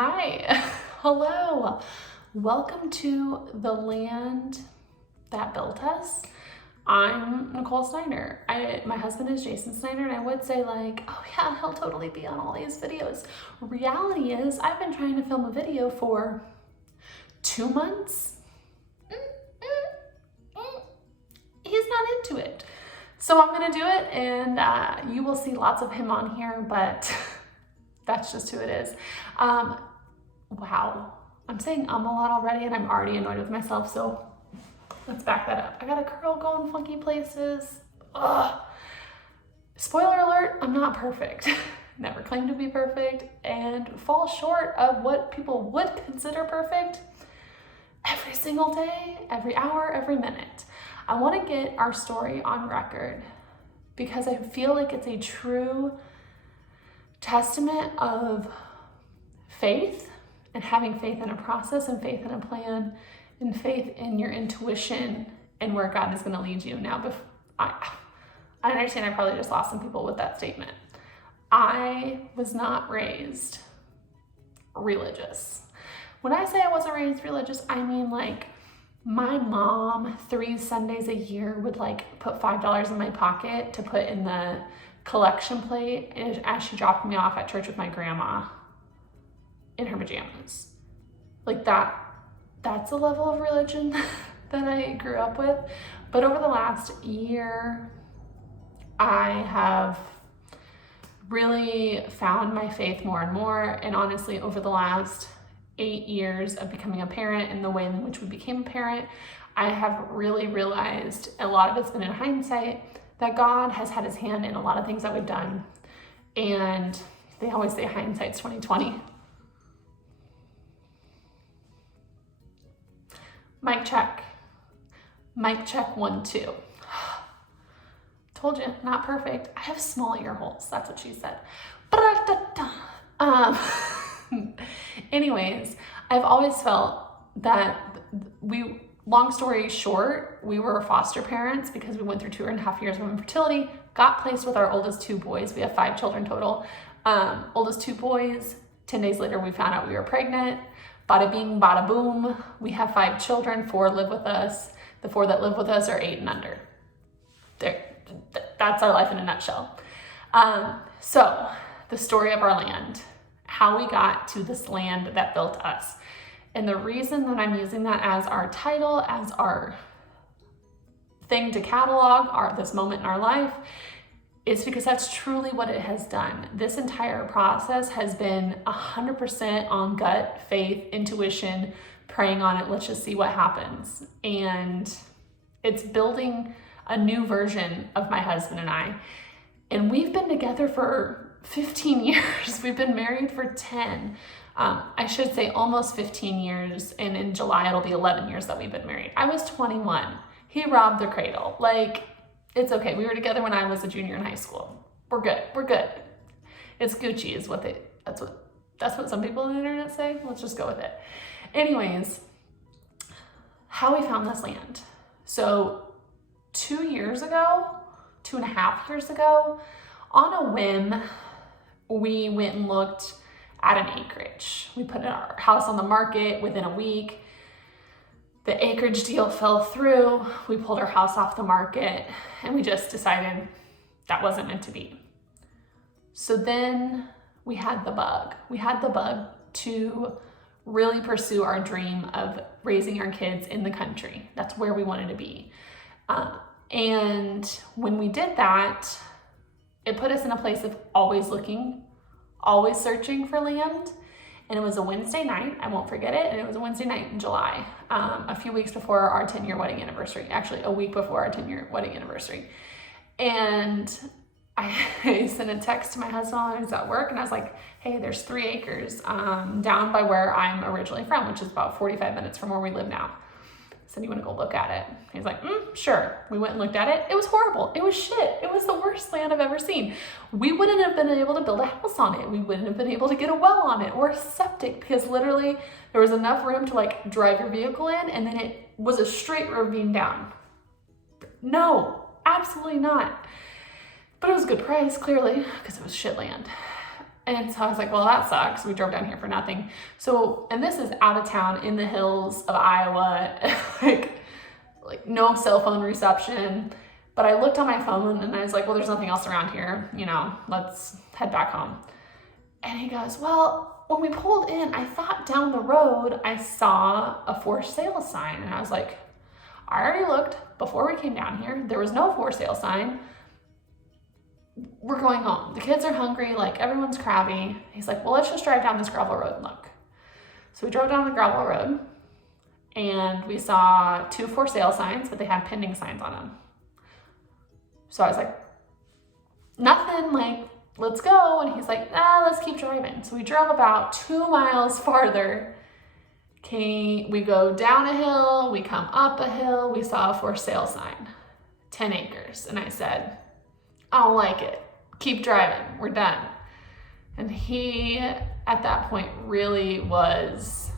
Hi, hello. Welcome to the land that built us. I'm Nicole Snyder. My husband is Jason Snyder, and I would say like, oh yeah, he'll totally be on all these videos. Reality is, I've been trying to film a video for 2 months. He's not into it. So I'm gonna do it, and you will see lots of him on here, but that's just who it is. Wow, I'm saying a lot already, and I'm already annoyed with myself, so let's back that up. I got a curl going funky places. Ugh. Spoiler alert, I'm not perfect. Never claimed to be perfect, and fall short of what people would consider perfect every single day, every hour, every minute. I want to get our story on record because I feel like it's a true testament of faith and having faith in a process and faith in a plan and faith in your intuition and where God is going to lead you. Now, I understand I probably just lost some people with that statement. I was not raised religious. When I say I wasn't raised religious, I mean like my mom 3 Sundays a year would like put $5 in my pocket to put in the collection plate as she dropped me off at church with my grandma in her pajamas. Like that's a level of religion that I grew up with. But over the last year, I have really found my faith more and more. And honestly, over the last 8 years of becoming a parent and the way in which we became a parent, I have really realized, a lot of it's been in hindsight, that God has had his hand in a lot of things that we've done. And they always say hindsight's 2020. Mic check. Mic check 1, 2. Told you, not perfect. I have small ear holes. That's what she said. Anyways, I've always felt that long story short, we were foster parents because we went through 2.5 years of infertility, got placed with our oldest 2 boys. We have 5 children total. Oldest 2 boys, 10 days later, we found out we were pregnant. Bada bing, bada boom. We have 5 children, 4 live with us. The 4 that live with us are 8 and under. That's our life in a nutshell. So the story of our land, how we got to this land that built us. And the reason that I'm using that as our title, as our thing to catalog this moment in our life, is because that's truly what it has done. This entire process has been 100% on gut, faith, intuition, praying on it, let's just see what happens. And it's building a new version of my husband and I. And we've been together for 15 years. We've been married for 10. I should say almost 15 years, and in July it'll be 11 years that we've been married. I was 21. He robbed the cradle. Like, it's okay. We were together when I was a junior in high school. We're good. We're good. It's Gucci is what that's what some people on the internet say. Let's just go with it. Anyways, how we found this land. So 2.5 years ago, on a whim, we went and looked at an acreage. We put our house on the market within a week. The acreage deal fell through. We pulled our house off the market, and we just decided that wasn't meant to be. So then we had the bug. We had the bug to really pursue our dream of raising our kids in the country. That's where we wanted to be. And when we did that, it put us in a place of always looking, always searching for land. And it was a Wednesday night, I won't forget it. And it was a Wednesday night in July, a few weeks before our 10-year wedding anniversary, actually a week before our 10-year wedding anniversary. And I sent a text to my husband while I was at work, and I was like, hey, there's 3 acres down by where I'm originally from, which is about 45 minutes from where we live now. I said, you want to go look at it? He's like, sure. We went and looked at it. It was horrible. It was shit. It was the worst land I've ever seen. We wouldn't have been able to build a house on it. We wouldn't have been able to get a well on it or a septic, because literally there was enough room to like drive your vehicle in, and then it was a straight ravine down. No, absolutely not. But it was a good price, clearly, because it was shit land. And so I was like, well, that sucks. We drove down here for nothing. So, and this is out of town in the hills of Iowa, like no cell phone reception. But I looked on my phone and I was like, well, there's nothing else around here. You know, let's head back home. And he goes, well, when we pulled in, I thought down the road, I saw a for sale sign. And I was like, I already looked before we came down here. There was no for sale sign. We're going home. The kids are hungry, like everyone's crabby. He's like, well, let's just drive down this gravel road and look. So we drove down the gravel road and we saw 2 for sale signs, but they had pending signs on them. So I was like, nothing, like, let's go. And he's like, let's keep driving. So we drove about 2 miles farther. We go down a hill, we come up a hill, we saw a for sale sign, 10 acres. And I said, I don't like it. Keep driving. We're done. And he, at that point, really was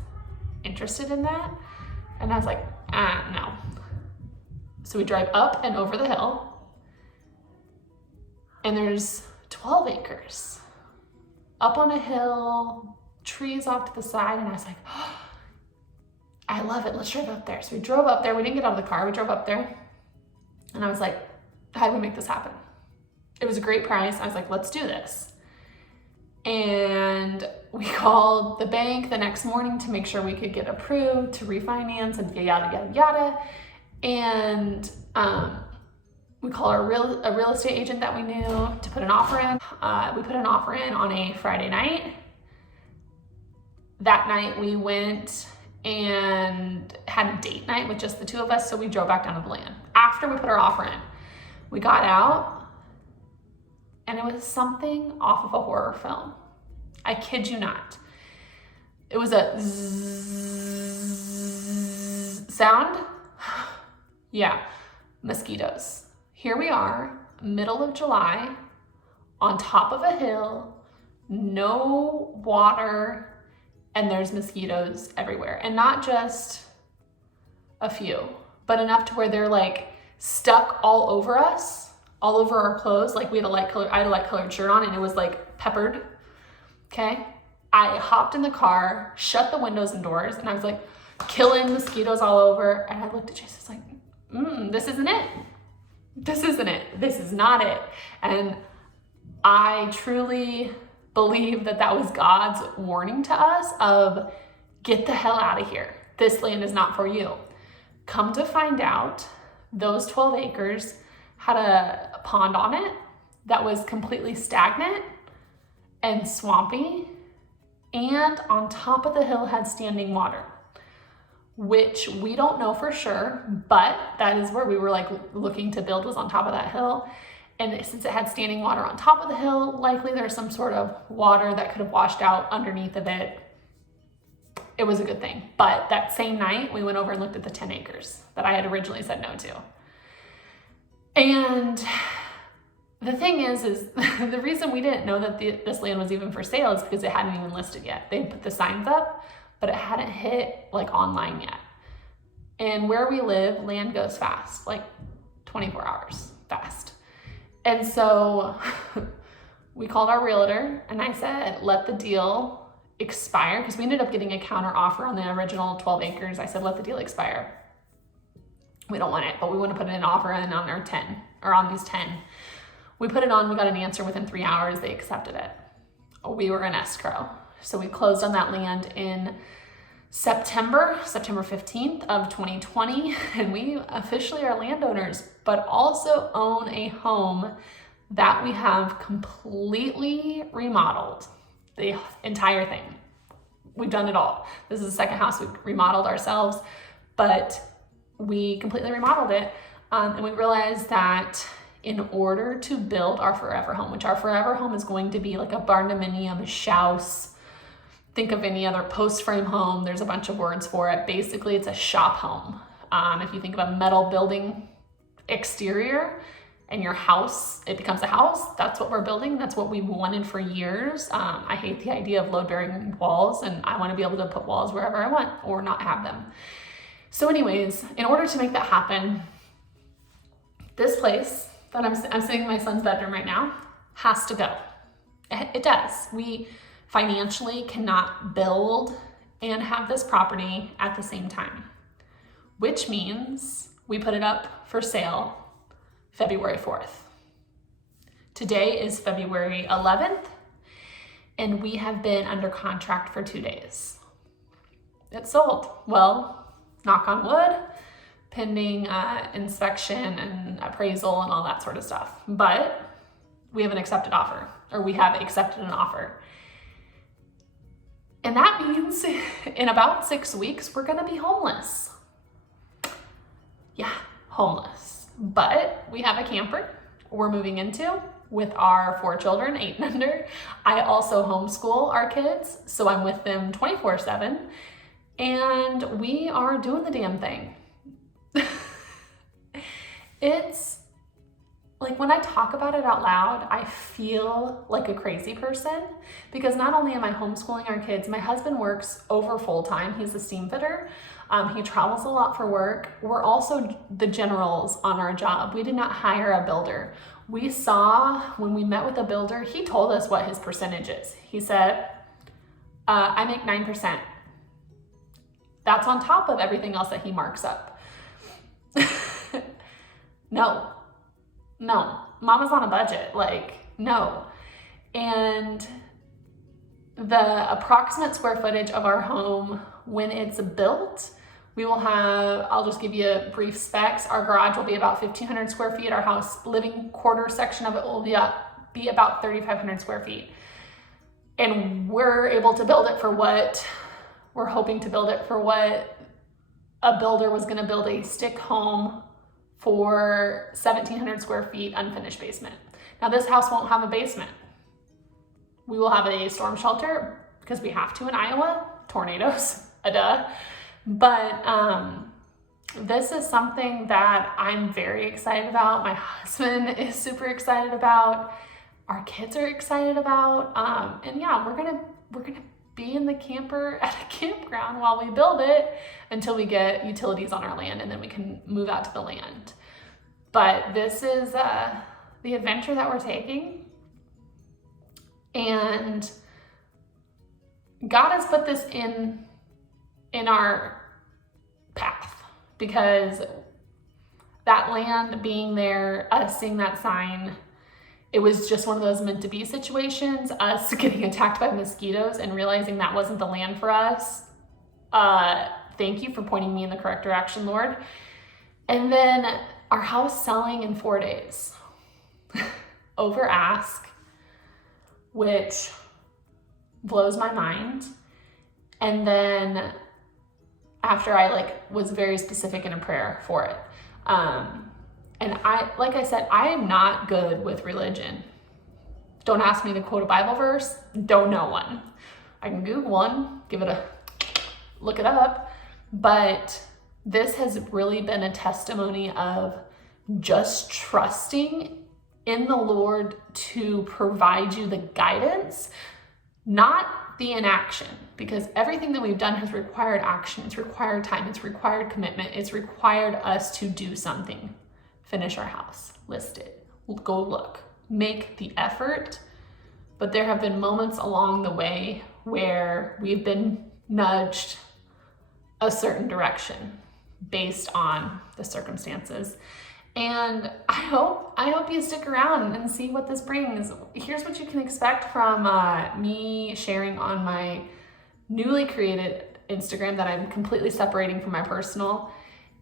interested in that. And I was like, no. So we drive up and over the hill. And there's 12 acres. Up on a hill, trees off to the side. And I was like, oh, I love it. Let's drive up there. So we drove up there. We didn't get out of the car. We drove up there. And I was like, how do we make this happen? It was a great price. I was like, let's do this. And we called the bank the next morning to make sure we could get approved to refinance and yada, yada, yada. And we called a real estate agent that we knew to put an offer in. We put an offer in on a Friday night. That night we went and had a date night with just the 2 of us. So we drove back down to the land. After we put our offer in, we got out. And it was something off of a horror film. I kid you not. It was a zzz sound. Yeah, mosquitoes. Here we are, middle of July, on top of a hill, no water, and there's mosquitoes everywhere. And not just a few, but enough to where they're like stuck all over us. All over our clothes. Like I had a light colored shirt on and it was like peppered. Okay. I hopped in the car, shut the windows and doors, and I was like killing mosquitoes all over. And I looked at Chase, like, this isn't it. This isn't it. This is not it. And I truly believe that that was God's warning to us of get the hell out of here. This land is not for you. Come to find out, those 12 acres had a pond on it that was completely stagnant and swampy, and on top of the hill had standing water, which we don't know for sure, but that is where we were like looking to build, was on top of that hill. And since it had standing water on top of the hill, likely there's some sort of water that could have washed out underneath of it. It was a good thing. But that same night, we went over and looked at the 10 acres that I had originally said no to. And the thing is the reason we didn't know that this land was even for sale is because it hadn't even listed yet. They put the signs up, but it hadn't hit like online yet. And where we live, land goes fast, like 24 hours fast. And so we called our realtor and I said, let the deal expire, because we ended up getting a counter offer on the original 12 acres. I said, let the deal expire. We don't want it, but we want to put an offer in on our 10, or on these 10. We put it on, we got an answer within 3 hours, they accepted it. We were in escrow. So we closed on that land in September 15th of 2020, and we officially are landowners, but also own a home that we have completely remodeled, the entire thing. We've done it all. This is the second house we remodeled ourselves, but we completely remodeled it, and we realized that in order to build our forever home, which our forever home is going to be like a barndominium, a shouse, think of any other post frame home, there's a bunch of words for it. Basically, it's a shop home. If you think of a metal building exterior and your house, it becomes a house. That's what we're building. That's what we wanted for years. I hate the idea of load-bearing walls, and I want to be able to put walls wherever I want or not have them. So anyways, in order to make that happen, this place that I'm sitting in my son's bedroom right now has to go. It does. We financially cannot build and have this property at the same time, which means we put it up for sale February 4th. Today is February 11th, and we have been under contract for 2 days. It's sold. Well, knock on wood, pending inspection and appraisal and all that sort of stuff. But we have an accepted offer, or we have accepted an offer. And that means in about 6 weeks, we're gonna be homeless. Yeah, homeless. But we have a camper we're moving into with our 4 children, 8 and under. I also homeschool our kids, so I'm with them 24/7. And we are doing the damn thing. It's like, when I talk about it out loud, I feel like a crazy person, because not only am I homeschooling our kids, my husband works over full time. He's a steam fitter. He travels a lot for work. We're also the generals on our job. We did not hire a builder. We saw, when we met with a builder, he told us what his percentage is. He said, I make 9%. That's on top of everything else that he marks up. No, mama's on a budget, like, no. And the approximate square footage of our home when it's built, we will have, I'll just give you brief specs. Our garage will be about 1,500 square feet. Our house living quarter section of it will be about 3,500 square feet. And we're able to build it for what, we're hoping to build it for what a builder was gonna build a stick home for 1,700 square feet, unfinished basement. Now, this house won't have a basement. We will have a storm shelter because we have to in Iowa, tornadoes, duh. But this is something that I'm very excited about. My husband is super excited about. Our kids are excited about. And yeah, we're gonna be in the camper at a campground while we build it until we get utilities on our land, and then we can move out to the land. But this is the adventure that we're taking. And God has put this in our path, because that land being there, us seeing that sign, it was just one of those meant to be situations, us getting attacked by mosquitoes and realizing that wasn't the land for us. Thank you for pointing me in the correct direction, Lord. And then our house selling in 4 days over ask, which blows my mind. And then after I was very specific in a prayer for it. And like I said, I am not good with religion. Don't ask me to quote a Bible verse. Don't know one. I can Google one, look it up. But this has really been a testimony of just trusting in the Lord to provide you the guidance, not the inaction, because everything that we've done has required action. It's required time. It's required commitment. It's required us to do something. Finish our house, list it, go look, make the effort. But there have been moments along the way where we've been nudged a certain direction based on the circumstances. And I hope you stick around and see what this brings. Here's what you can expect from me sharing on my newly created Instagram that I'm completely separating from my personal,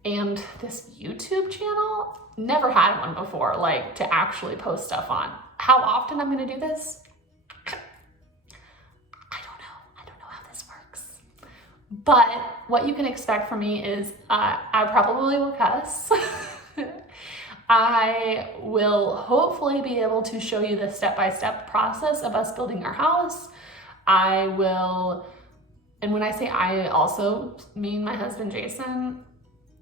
and this YouTube channel. Never had one before, to actually post stuff on. How often I'm gonna do this? I don't know how this works. But what you can expect from me is I probably will cuss. I will hopefully be able to show you the step-by-step process of us building our house. I will, and when I say I, also mean my husband, Jason.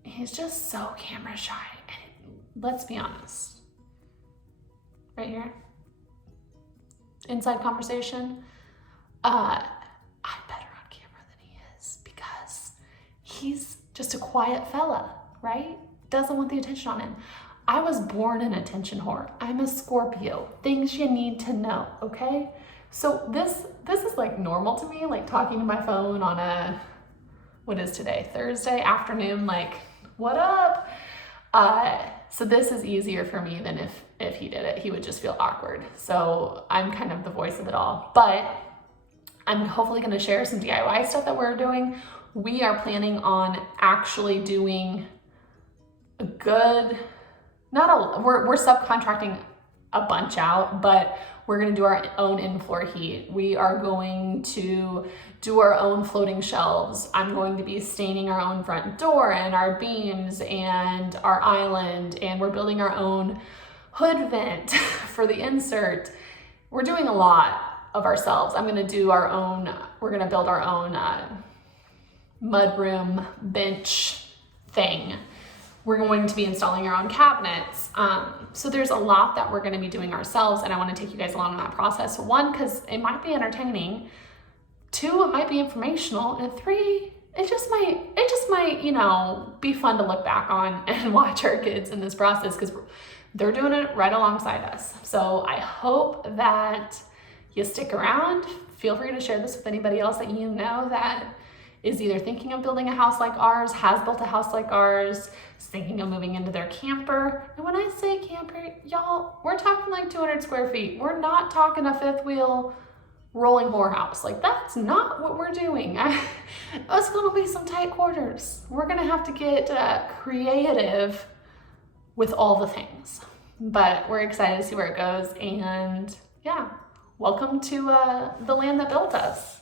He's just so camera shy. And let's be honest. Right here. Inside conversation. I'm better on camera than he is, because he's just a quiet fella, right? Doesn't want the attention on him. I was born an attention whore. I'm a Scorpio. Things you need to know, okay? So this is like normal to me, like talking to my phone on a, what is today, Thursday afternoon, like, what up? So this is easier for me than if he did it. He would just feel awkward. So I'm kind of the voice of it all. But I'm hopefully going to share some DIY stuff that we're doing. We are planning on actually doing a good, we're subcontracting a bunch out, but we're going to do our own in-floor heat. We are going to do our own floating shelves. I'm going to be staining our own front door and our beams and our island, and we're building our own hood vent for the insert. We're doing a lot of ourselves. I'm going to do our own, we're going to build our own mudroom bench thing. We're going to be installing our own cabinets. So there's a lot that we're going to be doing ourselves, and I want to take you guys along in that process. One, because it might be entertaining. Two, it might be informational. And three, it just might, you know, be fun to look back on and watch our kids in this process, because they're doing it right alongside us. So I hope that you stick around. Feel free to share this with anybody else that you know that is either thinking of building a house like ours, has built a house like ours, is thinking of moving into their camper. And when I say camper, y'all, we're talking like 200 square feet. We're not talking a fifth wheel rolling whorehouse. Like, that's not what we're doing. It's gonna be some tight quarters. We're gonna have to get creative with all the things. But we're excited to see where it goes. And yeah, welcome to the land that built us.